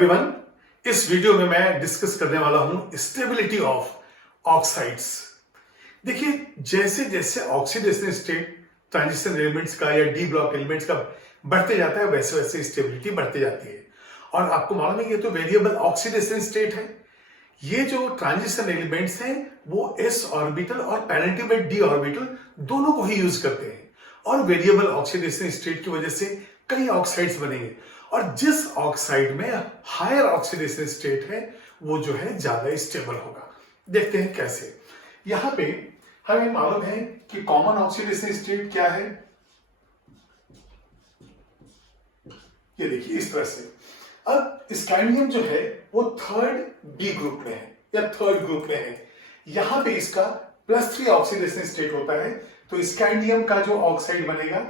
Everyone, इस video में मैं डिस्कस करने वाला हूं स्टेबिलिटी ऑफ ऑक्साइड्स। देखिए, जैसे जैसे ऑक्सीडेशन स्टेट ट्रांजिशन एलिमेंट्स का या डी ब्लॉक एलिमेंट्स का बढ़ते जाता है, वैसे वैसे स्टेबिलिटी बढ़ती जाती है। और आपको मालूम है ये तो वेरिएबल ऑक्सीडेशन स्टेट है। ये जो ट्रांजिशन एलिमेंट्स हैं वो एस ऑर्बिटल और पेनेल्टिमेट डी ऑर्बिटल दोनों को ही यूज करते हैं, और वेरिएबल ऑक्सीडेशन स्टेट की वजह से कई ऑक्साइड्स बनेंगे। और जिस ऑक्साइड में हायर ऑक्सीडेशन स्टेट है वो जो है ज्यादा स्टेबल होगा। देखते हैं कैसे। यहां पे हमें मालूम है कि कॉमन ऑक्सीडेशन स्टेट क्या है। ये देखिए इस तरह से। अब स्कैंडियम जो है वो थर्ड बी ग्रुप में है या थर्ड ग्रुप में है। यहां पे इसका +3 ऑक्सीडेशन स्टेट होता है, तो स्कैंडियम का जो ऑक्साइड बनेगा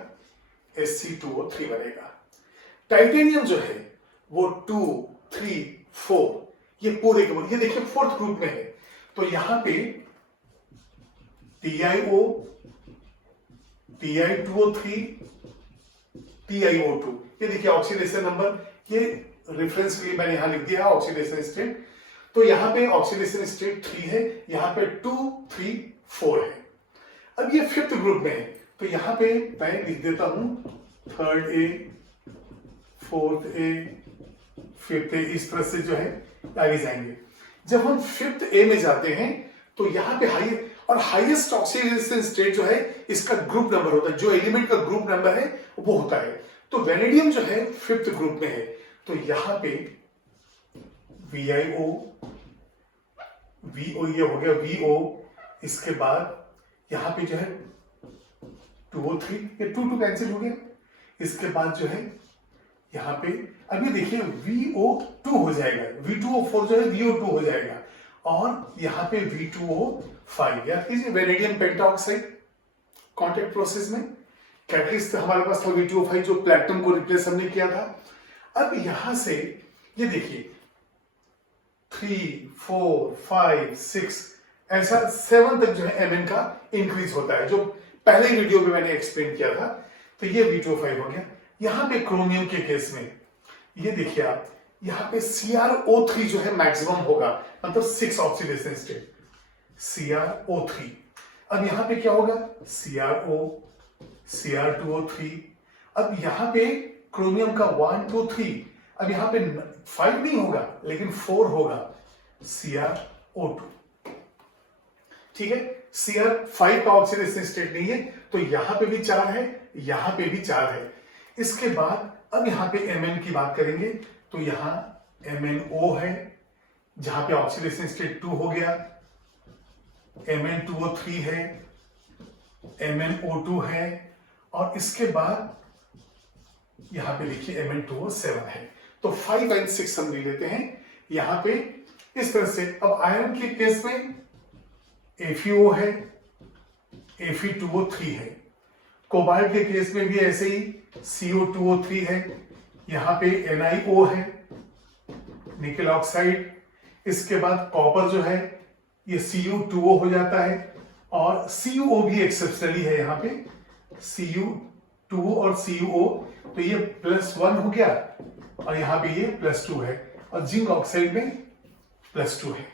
Sc2O3 बनेगा। टाइटेनियम जो है वो 2, 3, 4 ये पूरे के पूरे, ये देखिए फोर्थ ग्रुप में है, तो यहां पे TiO, Ti2O3, TiO2, ये देखिए ऑक्सीडेशन नंबर, ये रेफरेंस के लिए मैंने यहां लिख दिया ऑक्सीडेशन स्टेट। तो यहां पे ऑक्सीडेशन स्टेट 3 है, यहां पे 2, 3, 4 है। अब ये फिफ्थ ग्रुप में है, तो यहां पे मैं लिख देता हूं third A, fourth A, fifth A, इस तरह से जो है आगे जाएंगे। जब हम फिफ्थ ए में जाते हैं तो यहां पे हाईएस्ट ऑक्सीडेशन स्टेट जो है इसका ग्रुप नंबर होता है, जो एलिमेंट का ग्रुप नंबर है वो होता है। तो वेनेडियम जो है फिफ्थ ग्रुप में है, तो यहां पे ViO, VO ये हो गया VO, इसके बाद यहां पे जो है 2O3, ये 2 कैंसिल हो गया। इसके बाद जो है यहां पे अभी देखिए VO2 हो जाएगा, V2O4 जो है VO2 हो जाएगा, और यहां पे V2O5। याद कीजिए वेनेडियम पेंटाऑक्साइड कांटेक्ट प्रोसेस में कैटलिस्ट हमारे पास था V2O5 जो प्लैटिनम को रिप्लेस हमने किया था। अब यहां से ये देखिए 3, 4, 5, 6 ऐसा 7 तक जो है Mn का इंक्रीज होता है, जो पहले वीडियो में मैंने एक्सप्लेन किया था। तो ये V2O5 हो गया। यहां पे क्रोमियम के केस में ये देखिए आप, यहां पे CrO3 जो है मैक्सिमम होगा, मतलब 6 ऑक्सीडेशन स्टेट CrO3। अब यहां पे क्या होगा CrO, Cr2O3। अब यहां पे क्रोमियम का 1, 2, 3, अब यहां पे 5 नहीं होगा लेकिन 4 होगा CrO2। ठीक है, Cr5 का ऑक्सीडेशन स्टेट नहीं है, तो यहां पे भी 4 है, यहां पे भी 4 है। इसके बाद अब यहां पे Mn की बात करेंगे, तो यहां MnO है जहां पे ऑक्सीडेशन स्टेट 2 हो गया, Mn2O3 है, MnO2 है, और इसके बाद यहां पे देखिए Mn2O7 है। तो 5 और 6 हम ले लेते हैं यहां पे इस तरह से। अब आयरन के केस में FeO है, Fe2O3 है। कोबाल्ट के केस में भी ऐसे ही CO2O3 है, यहां पे NiO है, निकल ऑक्साइड। इसके बाद कॉपर जो है ये Cu2O हो जाता है, और CuO भी एक्सेप्शनली है यहाँ पे Cu2 और CuO, तो ये +1 हो गया, और यहाँ पे ये +2 है, और जिंक ऑक्साइड में +2 है।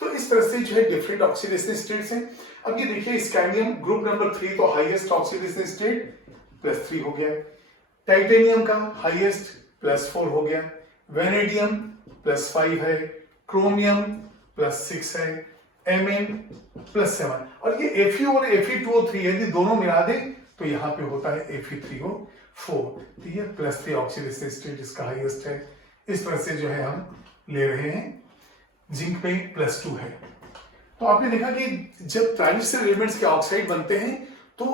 तो इस तरह से जो है डिफरेंट ऑक्सीडेशन स्टेट्स हैं। अब ये देखिए स्कैंडियम ग्रुप नंबर 3, तो हाईएस्ट ऑक्सीडेशन स्टेट +3 हो गया। टाइटेनियम का हाईएस्ट +4 हो गया, वेनेडियम +5 है, क्रोमियम +6 है, Mn +7, और ये Fe और Fe2O3 यदि दोनों मिला दे तो यहां पे होता है Fe3O4। तो ये +3 ऑक्सीडेशन स्टेट इसका हाईएस्ट है। इस तरह से जो है हम ले रहे हैं। जिंक पे +2 है। तो आपने देखा कि जब ट्रांजिशन एलिमेंट्स के ऑक्साइड बनते हैं तो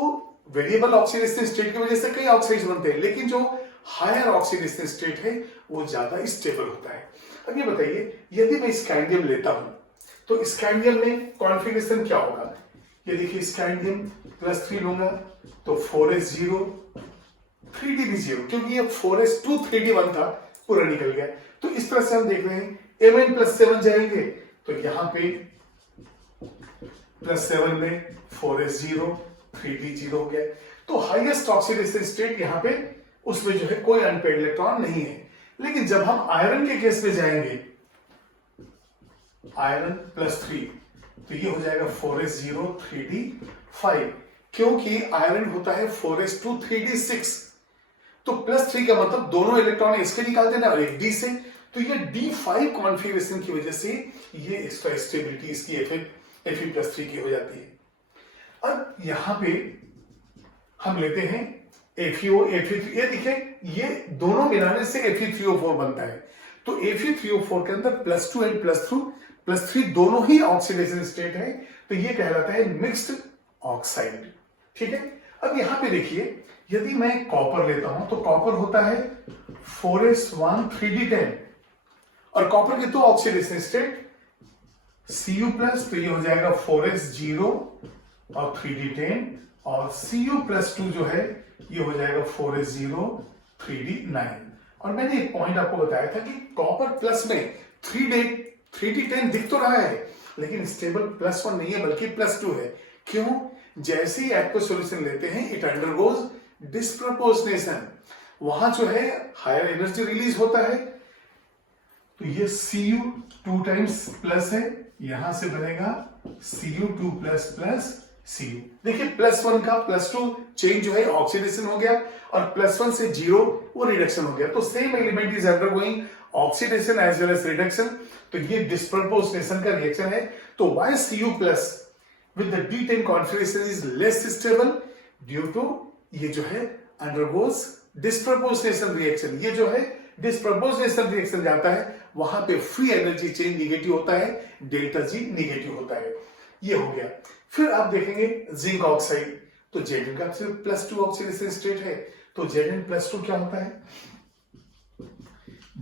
वेरिएबल ऑक्सीडेशन स्टेट की वजह से कई ऑक्साइड्स बनते हैं, लेकिन जो हायर ऑक्सीडेशन स्टेट है वो ज्यादा स्टेबल होता है। अब ये बताइए, यदि मैं स्कैंडियम लेता हूं तो स्कैंडियम में कॉन्फ़िगरेशन क्या होगा। ये देखिए स्कैंडियम +3 लूंगा तो 4s0, 3d भी 0, क्योंकि ये 4s2 3d1 था, पूरा निकल गया। तो इस तरह से हम देख रहे हैं Mn +7 जाएंगे, तो यहां पे +7 में 4s0, 3d0 हो गया। तो हाईएस्ट ऑक्सीडेशन स्टेट यहां पे उसमें जो है कोई अनपेयर्ड इलेक्ट्रॉन नहीं है। लेकिन जब हम आयरन के केस में जाएंगे, आयरन +3, तो ये हो जाएगा 4s0 3d5, क्योंकि आयरन होता है 4s2 3d6, तो +3 का मतलब दोनों इलेक्ट्रॉन इसके निकालते ना और एक d से, तो ये d5 कॉन्फ़िगरेशन की वजह से ये एक्स्ट्रा स्टेबिलिटी इसकी Fe+3 की हो जाती है। अब यहां पे हम लेते हैं FeO, Fe3, ये देखिए ये दोनों मिलाने से Fe3O4 बनता है, तो Fe3O4 के अंदर +2 एंड +3 दोनों ही ऑक्सीडेशन स्टेट है, तो ये कहलाता है मिक्स्ड ऑक्साइड। ठीक है, अब यहां पे देखिए यदि मैं कॉपर लेता हूं तो कॉपर होता है 4s1 3d10, और कॉपर के दो ऑक्सीडेशन स्टेट Cu+, तो ये हो जाएगा 4s0 और 3d10, और Cu+2 जो है ये हो जाएगा 4s0 3d9। और मैंने एक पॉइंट आपको बताया था कि कॉपर प्लस में 3d10 दिख तो रहा है, लेकिन स्टेबल +1 नहीं है बल्कि +2 है। क्यों? जैसे ही एक्वस सॉल्यूशन लेते हैं इट अंडरगोज डिस्प्रपोर्शनेशन, वहां जो है हायर एनर्जी रिलीज होता है, तो ये Cu 2 टाइम्स प्लस है, यहां से बनेगा Cu2 प्लस Cu। देखिए +1 का +2 चेंज जो है ऑक्सीडेशन हो गया, और +1 से 0 वो रिडक्शन हो गया, तो same element is undergoing oxidation as well as reduction, तो ये डिस्प्रपोर्शनेशन का रिएक्शन है। तो why Cu+ with the D10 configuration is less stable due to ये जो है undergoes disproportionation reaction, ये जो है disproportionation reaction जाता है वहां पे फ्री एनर्जी चेंज निगेटिव होता है, ΔG निगेटिव होता है, ये हो गया। फिर आप देखेंगे जिंक ऑक्साइड, तो Zn का सिर्फ +2 ऑक्सीडेशन स्टेट है, तो Zn+2 क्या होता है?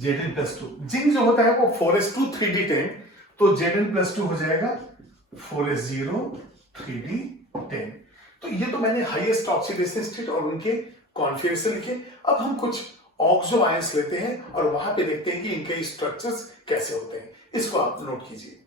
Zn+2 जिंक जो होता है वो 4s2 3d10, तो Zn+2 हो जाएगा 4s0 3d10। तो ये तो मैंने हाईएस्ट ऑक्सीडेशन स्टेट और उनके कॉन्फ़िगरेशन लिखे। अब हम कुछ ऑक्सो आयंस लेते हैं और वहां पे देखते हैं कि इनके स्ट्रक्चर्स कैसे होते हैं, इसको आप नोट कीजिए।